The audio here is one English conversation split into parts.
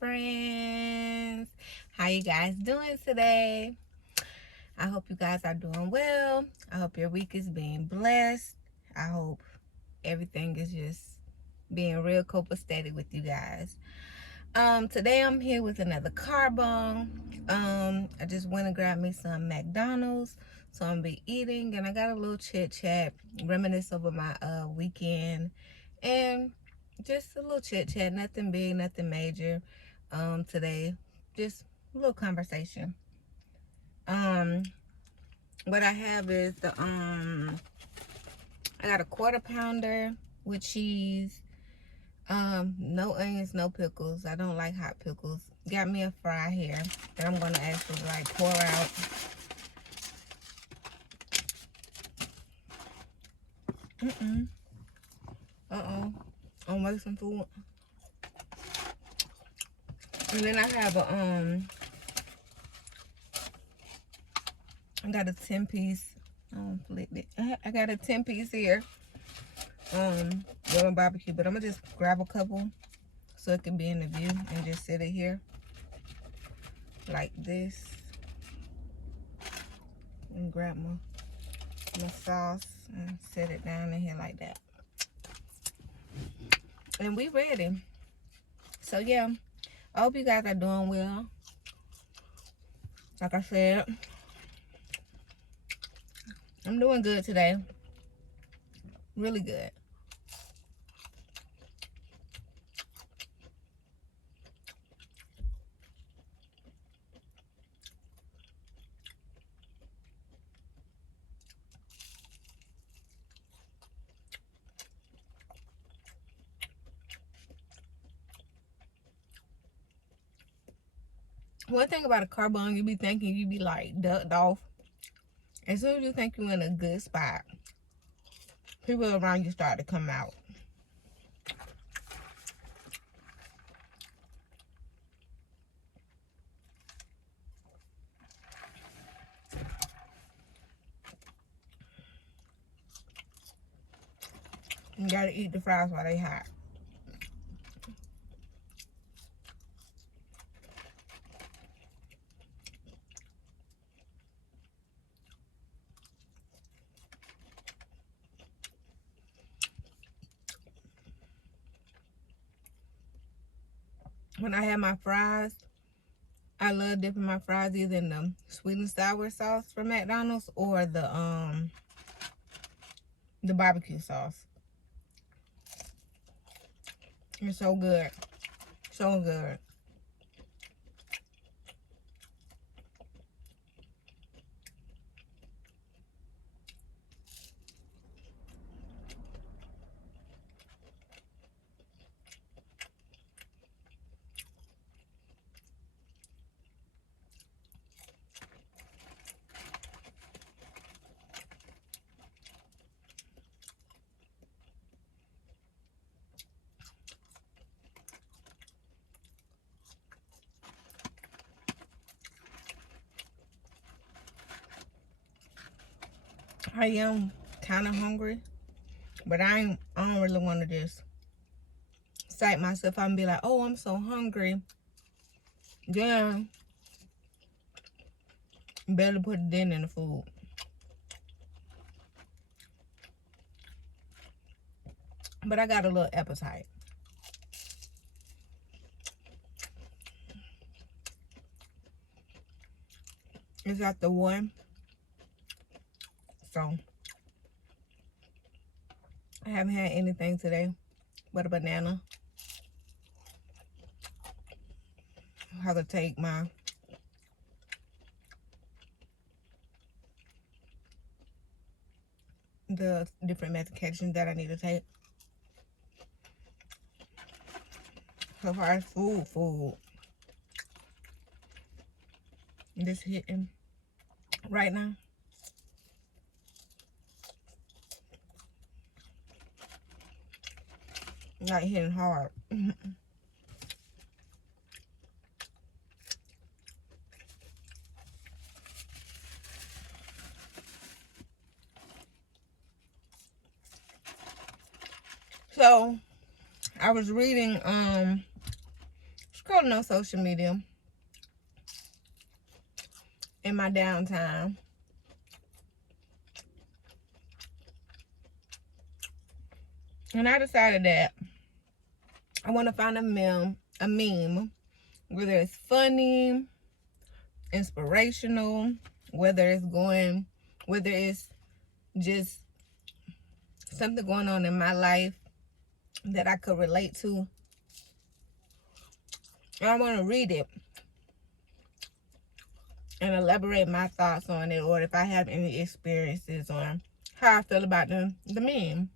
friends. How you guys doing today? I hope you guys are doing well. I hope your week is being blessed. I hope everything is just being real copacetic with you guys. Today I'm here with another Carbang. I just went and grabbed me some McDonald's, so I'm gonna be eating, and I got a little chit chat, reminisce over my weekend, and just a little chit chat, nothing big, nothing major. Today, just a little conversation. What I have is I got a quarter pounder with cheese. No onions, no pickles. I don't like hot pickles. Got me a fry here that I'm gonna actually like pour out. I'm wasting food. And then I have a I got a 10-piece. I got a 10-piece here. With a barbecue, but I'm gonna just grab a couple so it can be in the view and just sit it here like this. And grab my sauce and set it down in here like that. And we ready. So yeah, I hope you guys are doing well. Like I said, I'm doing good today. Really good. One thing about a Carbang, you be thinking you be like ducked off. As soon as you think you're in a good spot, people around you start to come out. You gotta eat the fries while they hot. When I have my fries, I love dipping my fries either in the sweet and sour sauce from McDonald's or the barbecue sauce. It's so good. So good. I am kind of hungry, but I don't really want to just psych myself out and be like, oh, I'm so hungry. Then better put it in the food. But I got a little appetite. It's after 1. So I haven't had anything today but a banana. I have to take the different medications that I need to take. So far as food. This hitting right now. Not hitting hard. So I was reading scrolling on social media in my downtime. And I decided that I want to find a meme, whether it's funny, inspirational, whether it's just something going on in my life that I could relate to. I want to read it and elaborate my thoughts on it, or if I have any experiences on how I feel about the meme.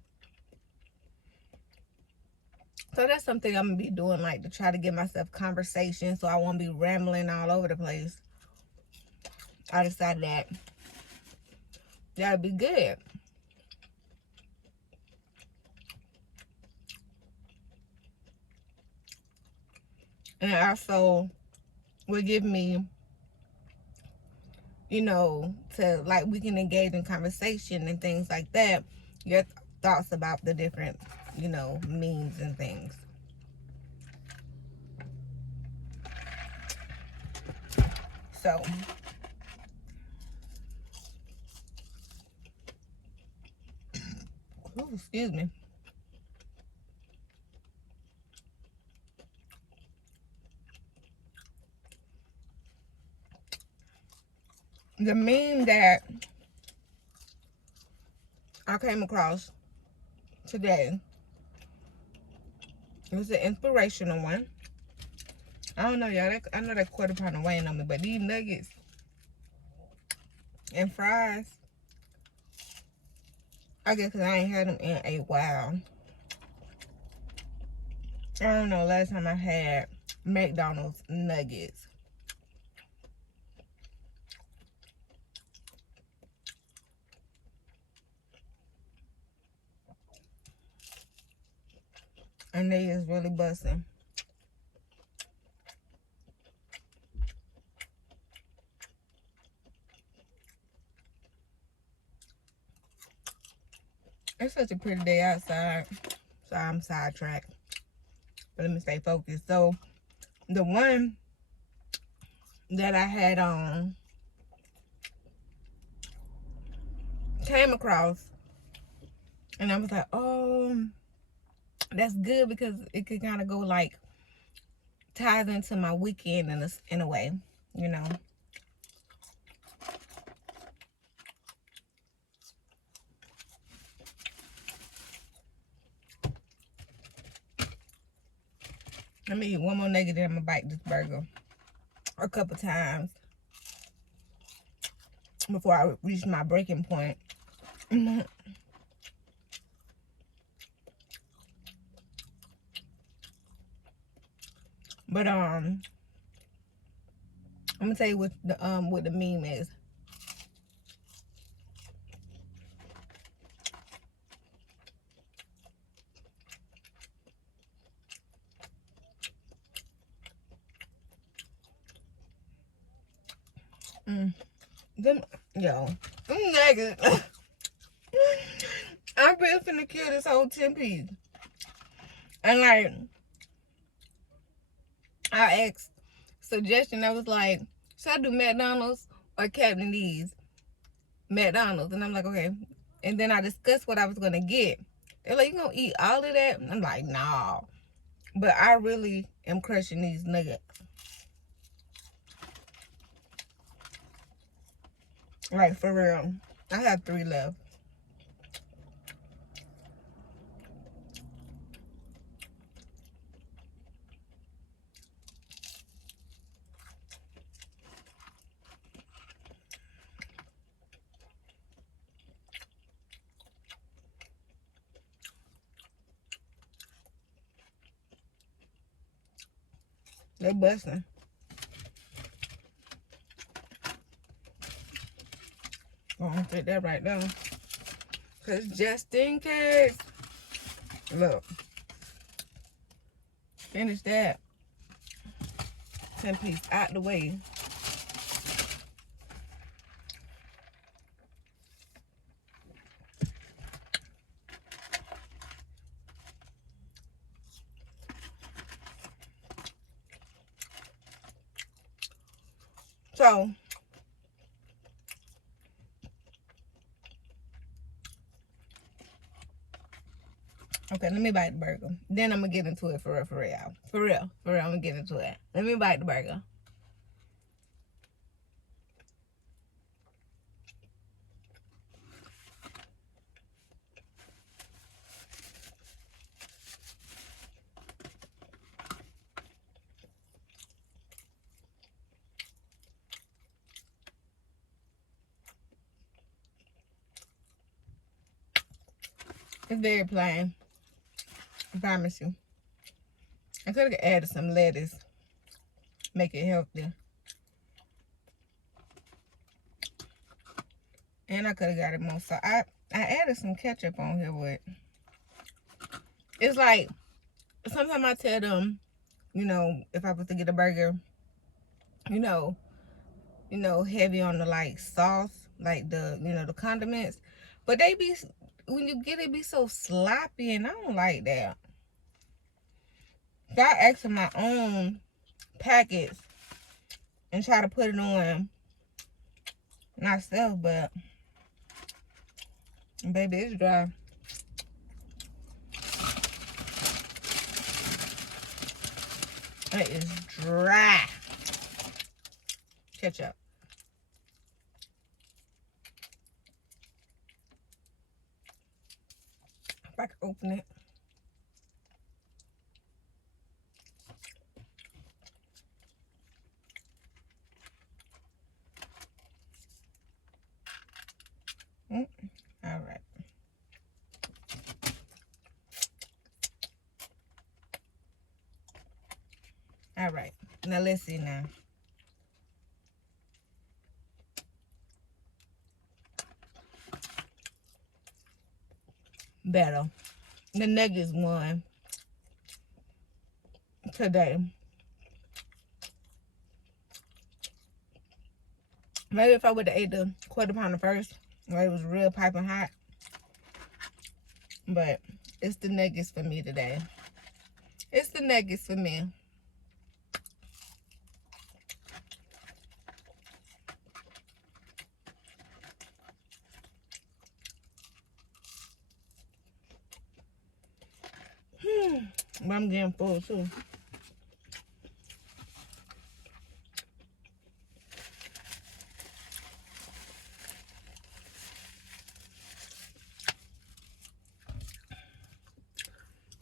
So that's something I'm going to be doing, like to try to give myself conversation so I won't be rambling all over the place. I decided that that'd be good. And it also will give me, you know, to like we can engage in conversation and things like that. Your thoughts about the different, you know, memes and things. So ooh, excuse me. The meme that I came across today, it was an inspirational one. I don't know, y'all. I know that quarter pound of weighing on me, but these nuggets and fries, I guess because I ain't had them in a while. I don't know, last time I had McDonald's nuggets. And they is really busting. It's such a pretty day outside. So I'm sidetracked. But let me stay focused. So the one that I had came across, and I was like, oh, that's good, because it could kind of go like ties into my weekend in a way, you know. Let me eat one more nugget, then I'm gonna bite this burger a couple times before I reach my breaking point. But I'm gonna tell you what the meme is. Them nuggets. I've been finna kill this whole 10-piece. And like, I asked suggestion. I was like, should I do McDonald's or Captain D's? McDonald's. And I'm like, okay. And then I discussed what I was gonna get. They're like, you gonna eat all of that? I'm like, nah. But I really am crushing these nuggets. Like, for real. I have 3 left. They're busting. I'm gonna take that right now. Cause just in case. Look. Finish that 10-piece out the way. So, okay, let me bite the burger. Then I'm gonna get into it for real, for real. For real, for real, I'm gonna get into it. Let me bite the burger. It's very plain. I promise you. I could have added some lettuce. Make it healthier. And I could have got it more. So I added some ketchup on here with. It's like, sometimes I tell them, you know, if I was to get a burger, you know, heavy on the like sauce, like the, the condiments. But they be, when you get it, be so sloppy, and I don't like that. So I asked for my own packets and try to put it on myself, but baby, it's dry. It is dry. Ketchup. If I could open it. All right. All right. Now let's see now. Better. The nuggets won today. Maybe if I would have ate the quarter pounder first, where it was real piping hot. But it's the nuggets for me today. It's the nuggets for me. But I'm getting full too.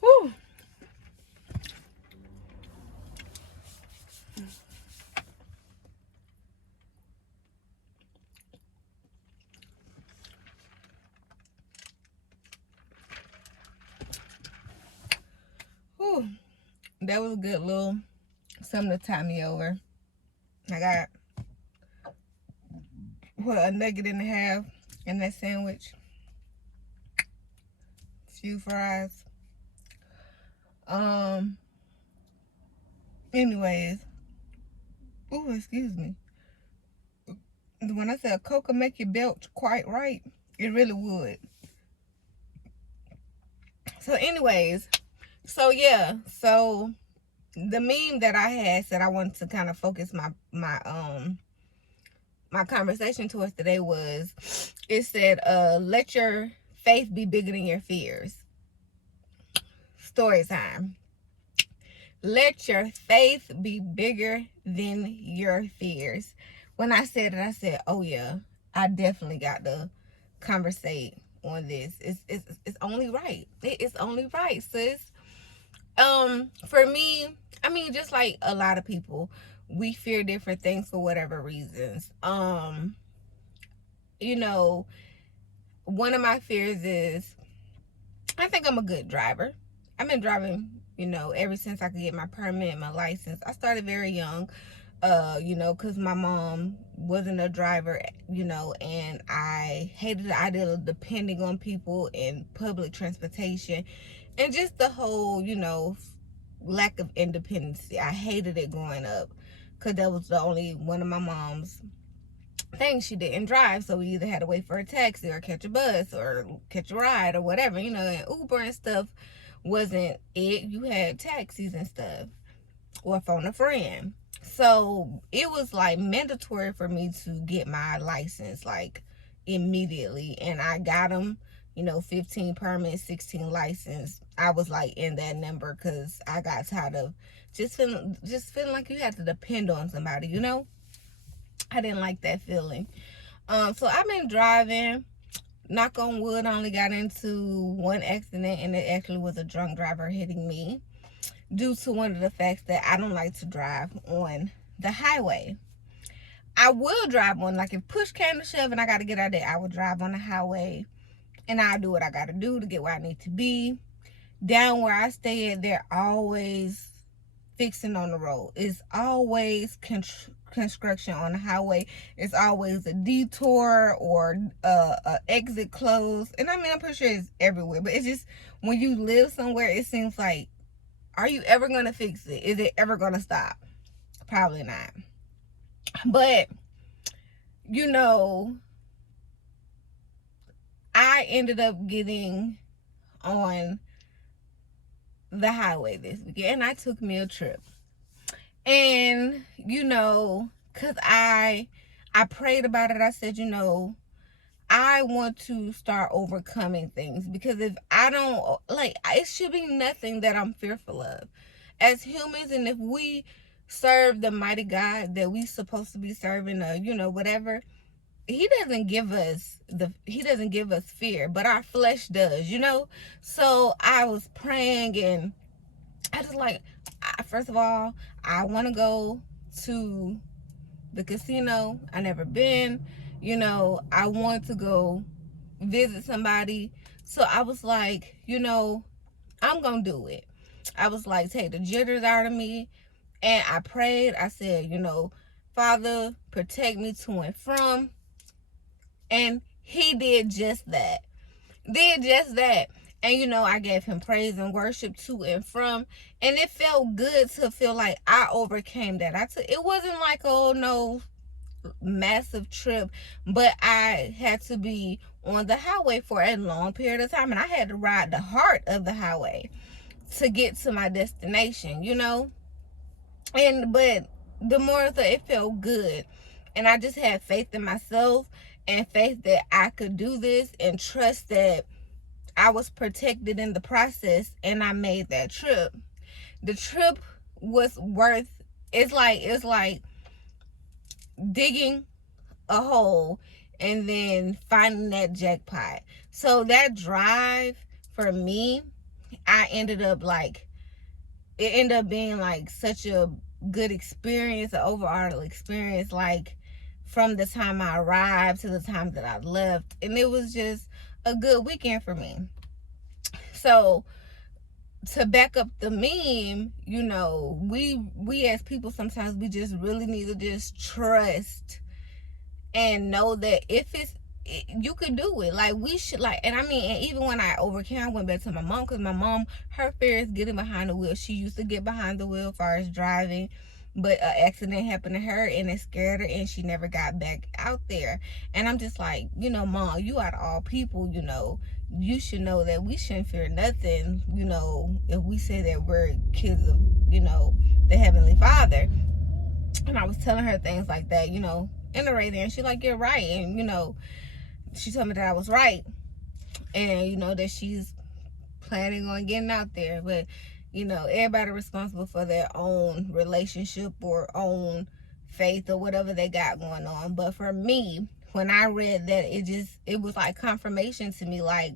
Whew. Whew. That was a good little something to tie me over. I got a nugget and a half in that sandwich. Few fries. Anyways. Ooh, excuse me. When I said Coke will make you belch quite right, it really would. So anyways, so yeah, so the meme that I had said I wanted to kind of focus my conversation towards today was, it said, let your faith be bigger than your fears. Story time. Let your faith be bigger than your fears. When I said it, I said, oh yeah, I definitely got to conversate on this. It's only right. It's only right, sis. For me, I mean, just like a lot of people, we fear different things for whatever reasons. You know, one of my fears is, I think I'm a good driver. I've been driving, ever since I could get my permit, my license. I started very young, because my mom wasn't a driver, and I hated the idea of depending on people in public transportation, and just the whole, lack of independence. I hated it growing up, because that was the only one of my mom's things. She didn't drive, so we either had to wait for a taxi or catch a bus or catch a ride or whatever, and Uber and stuff wasn't it. You had taxis and stuff. or phone a friend. So it was like mandatory for me to get my license like immediately, and I got them, 15 permits, 16 license. I was like in that number because I got tired of just feeling like you had to depend on somebody, I didn't like that feeling. So I've been driving. Knock on wood, I only got into one accident, and it actually was a drunk driver hitting me, due to one of the facts that I don't like to drive on the highway. I will drive on, like if push came to shove and I got to get out there, I will drive on the highway, and I'll do what I got to do to get where I need to be. Down where I stay at, they're always fixing on the road. It's always construction on the highway. It's always a detour or a exit closed. And I mean, I'm pretty sure it's everywhere, but it's just when you live somewhere, it seems like, are you ever going to fix it? Is it ever going to stop? Probably not. But, I ended up getting on the highway this weekend, and I took me a trip. And, because I prayed about it. I said, I want to start overcoming things, because if I don't, it should be nothing that I'm fearful of. As humans, and if we serve the mighty God that we supposed to be serving, whatever, he doesn't give us fear, but our flesh does, So I was praying, and I just first of all, I want to go to the casino. I never been, I want to go visit somebody. So I was like, I'm gonna do it. I was like, take the jitters out of me. And I prayed. I said, Father, protect me to and from. And he did just that. And, I gave him praise and worship to and from. And it felt good to feel like I overcame that. It wasn't like, oh, no, massive trip. But I had to be on the highway for a long period of time. And I had to ride the heart of the highway to get to my destination, But the more it felt good. And I just had faith in myself, and faith that I could do this, and trust that I was protected in the process, and I made that trip. The trip was it's like digging a hole and then finding that jackpot. So that drive for me, it ended up being like such a good experience, an overall experience, like from the time I arrived to the time that I left. And it was just a good weekend for me. So to back up the meme, we as people, sometimes we just really need to just trust and know that you could do it. Like, we should, and even when I overcame, I went back to my mom, because my mom, her fear is getting behind the wheel. She used to get behind the wheel as far as driving, but an accident happened to her, and it scared her, and she never got back out there. And I'm just like, Mom, you out of all people, you should know that we shouldn't fear nothing, if we say that we're kids of, the Heavenly Father. And I was telling her things like that, in the radio, and she's like, you're right. And, she told me that I was right, and, that she's planning on getting out there. But, everybody responsible for their own relationship or own faith or whatever they got going on. But for me, when I read that, it was like confirmation to me. Like,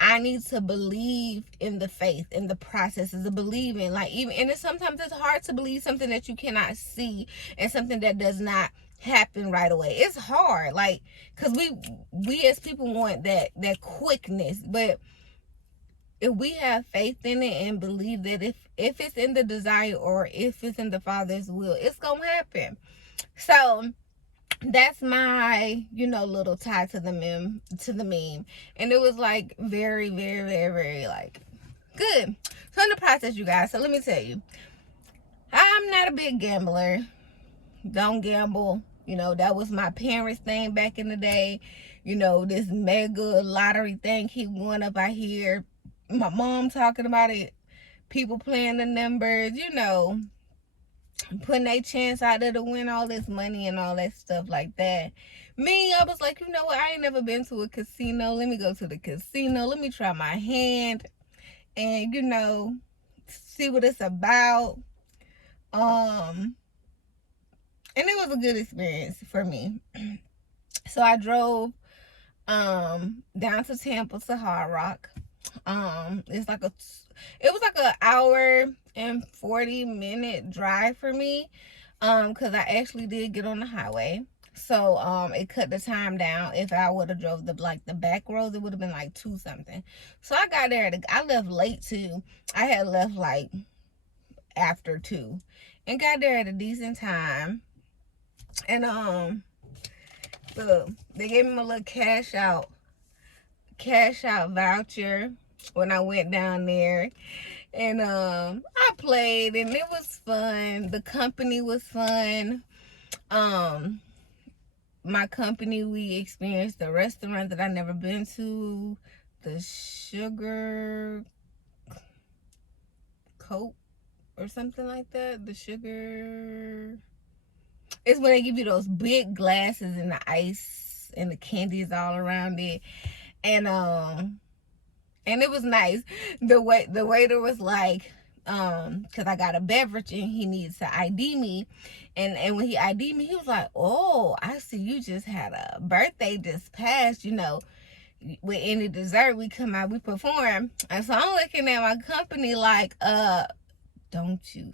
I need to believe in the faith, in the processes of believing. And sometimes it's hard to believe something that you cannot see, and something that does not happen right away. It's hard, because we as people want that quickness. But if we have faith in it and believe that if it's in the desire, or if it's in the Father's will, it's gonna happen. So that's my little tie to the meme. And it was very, very, very, very good. So in the process, you guys, so let me tell you, I'm not a big gambler. Don't gamble. That was my parents' thing back in the day. This mega lottery thing keep going up. I hear my mom talking about it, people playing the numbers. putting their chance out there to win all this money and all that stuff like that. Me, I was like, you know what? I ain't never been to a casino. Let me go to the casino. Let me try my hand and, you know, see what it's about. And it was a good experience for me. So I drove down to Tampa to Hard Rock. It was like an hour and 40-minute drive for me, because I actually did get on the highway. So it cut the time down. If I would have drove the back roads, it would have been like 2 something. So I got there I left late too. I had left like after 2 and got there at a decent time. And look, they gave me a little cash out voucher when I went down there. And I played and it was fun. The company was fun. My company, we experienced a restaurant that I never been to, the Sugar Coat or something like that. The Sugar, it's when they give you those big glasses and the ice and the candies all around it. And it was nice. The waiter was like, because I got a beverage and he needs to ID me. And when he ID'd me, he was like, oh, I see you just had a birthday just passed, you know. With any dessert, we come out, we perform. And so I'm looking at my company like, don't you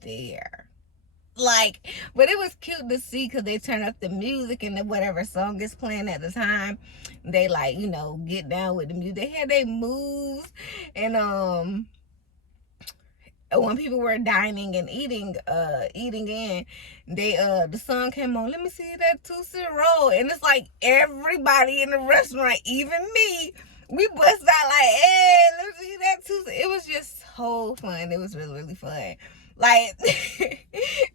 dare. Like, but it was cute to see because they turn up the music and whatever song is playing at the time. They like, you know, get down with the music. They had their moves. And when people were dining and eating in, the song came on, let me see that Tootsie Roll. And it's like everybody in the restaurant, even me, we bust out like, hey, let me see that Tootsie. It was just so fun. It was really, really fun. Like,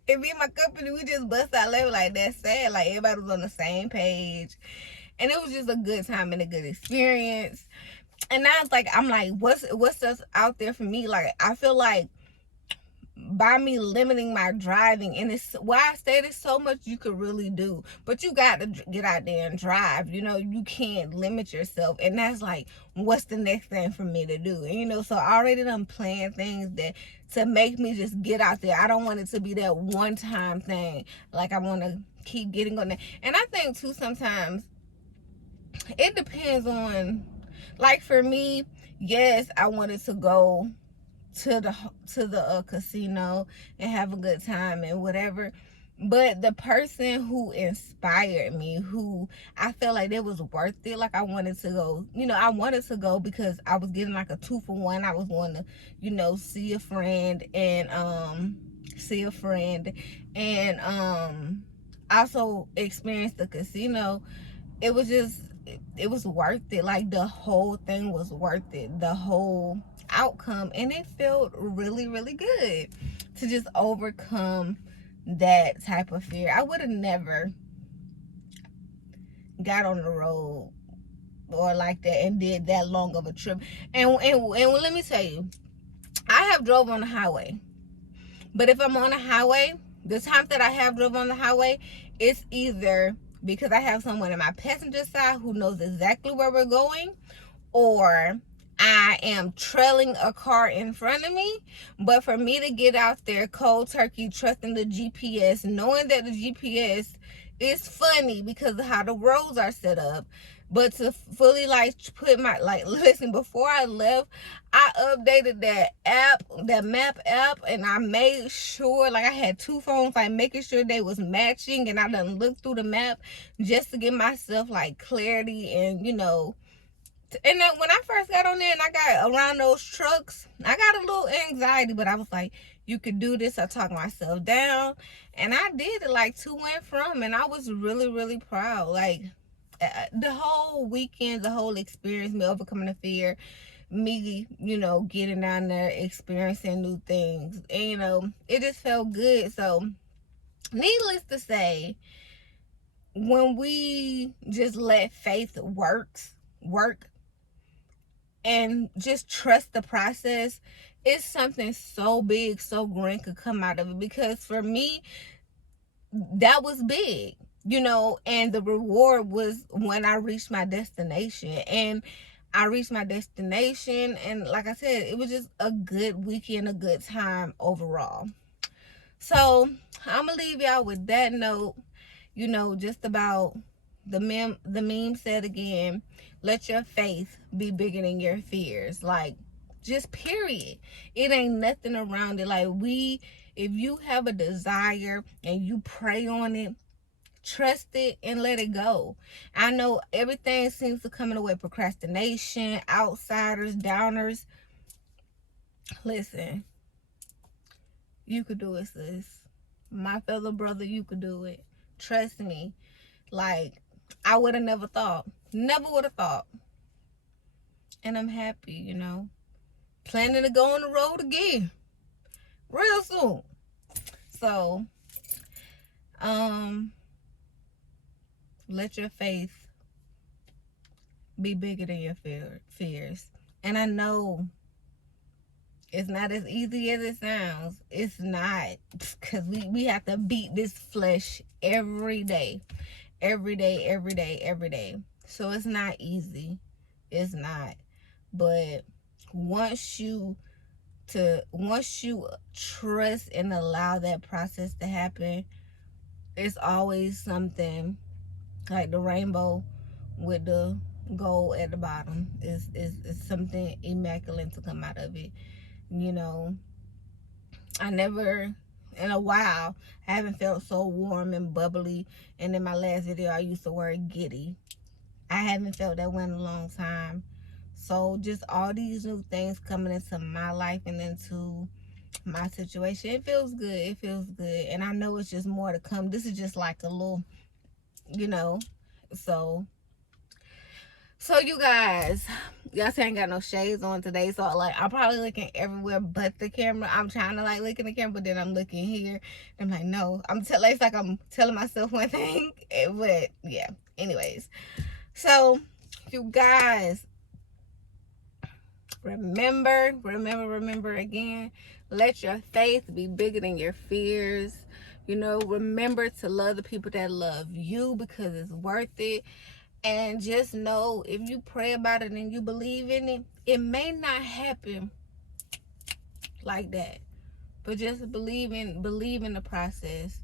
and me and my company, we just bust out laughing like that's sad. Like everybody was on the same page. And it was just a good time and a good experience. And now it's like, I'm like, what's else out there for me? Like, I feel like by me limiting my driving, and it's why I say there's so much you could really do, but you got to get out there and drive. You know, you can't limit yourself. And that's like, what's the next thing for me to do? And you know, so I already done planned things that to make me just get out there. I don't want it to be that one time thing. Like, I want to keep getting on there. And I think too, sometimes it depends on, like for me, yes, I wanted to go to the casino and have a good time and whatever, but the person who inspired me, who I felt like it was worth it, like I wanted to go, you know, I wanted to go because I was getting like a 2-for-1. I was going to, you know, see a friend and also experience the casino. It was just, it was worth it. Like the whole thing was worth it, the whole outcome. And it felt really, really good to just overcome that type of fear. I would have never got on the road or like that and did that long of a trip. And let me tell you, I have drove on the highway, but if I'm on the highway, the times that I have drove on the highway, it's either because I have someone in my passenger side who knows exactly where we're going, or I am trailing a car in front of me. But for me to get out there cold turkey, trusting the GPS, knowing that the GPS is funny because of how the roads are set up, but to fully like put my, like, listen, before I left, I updated that map app, and I made sure, like, I had 2 phones, like making sure they was matching, and I done looked through the map just to give myself like clarity. And you know, and then when I first got on there and I got around those trucks, I got a little anxiety, but I was like, you could do this. I talked myself down, and I did it like to and from, and I was really, really proud. Like, the whole weekend, the whole experience, me overcoming the fear, me, you know, getting down there, experiencing new things, and you know, it just felt good. So needless to say, when we just let faith work and just trust the process, it's something so big, so grand could come out of it. Because for me, that was big, you know, and the reward was when I reached my destination. And I reached my destination, and like I said, it was just a good weekend, a good time overall. So I'm gonna leave y'all with that note, you know, just about the meme said again, let your faith be bigger than your fears. Like, just period. It ain't nothing around it. Like, if you have a desire and you pray on it, trust it and let it go. I know everything seems to come in the way: procrastination, outsiders, downers. Listen, you could do it, sis. My fellow brother, you could do it. Trust me. Like, I would have never thought. Never would have thought. And I'm happy, you know. Planning to go on the road again. Real soon. So, let your faith be bigger than your fears. And I know it's not as easy as it sounds. It's not. Because we have to beat this flesh every day. Every day, every day, every day. So it's not easy. It's not. But once you trust and allow that process to happen, it's always something like the rainbow with the gold at the bottom. Is something immaculate to come out of it. You know, I never in a while I haven't felt so warm and bubbly. And in my last video I used the word giddy. I haven't felt that way in a long time. So just all these new things coming into my life and into my situation, it feels good. It feels good. And I know it's just more to come. This is just like a little, you know. So you guys, y'all see I ain't got no shades on today. So like I'm probably looking everywhere but the camera. I'm trying to like look in the camera, but then I'm looking here. I'm like, no. It's like I'm telling myself one thing. But yeah. Anyways. So you guys, remember again, let your faith be bigger than your fears. You know, remember to love the people that love you, because it's worth it. And just know, if you pray about it and you believe in it, it may not happen like that, but just believe in the process.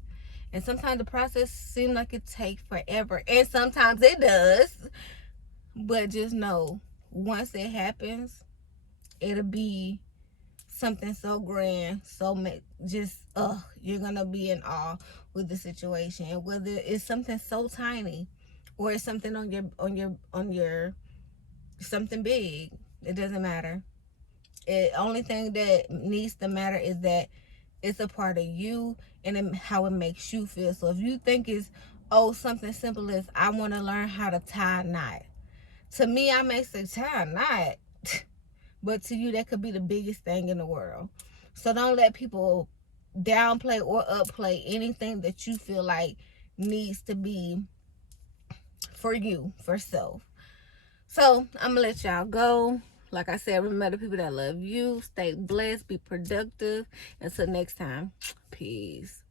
And sometimes the process seems like it takes forever, and sometimes it does. But just know, once it happens, it'll be something so grand, you're gonna be in awe with the situation. And whether it's something so tiny or it's something on your something big, it doesn't matter. The only thing that needs to matter is that it's a part of you and how it makes you feel. So if you think it's something simple as I want to learn how to tie a knot, to me I may say tie a knot, but to you that could be the biggest thing in the world. So don't let people downplay or upplay anything that you feel like needs to be for you, for self. So I'm gonna let y'all go. Like I said, remember the people that love you. Stay blessed, be productive. Until next time, peace.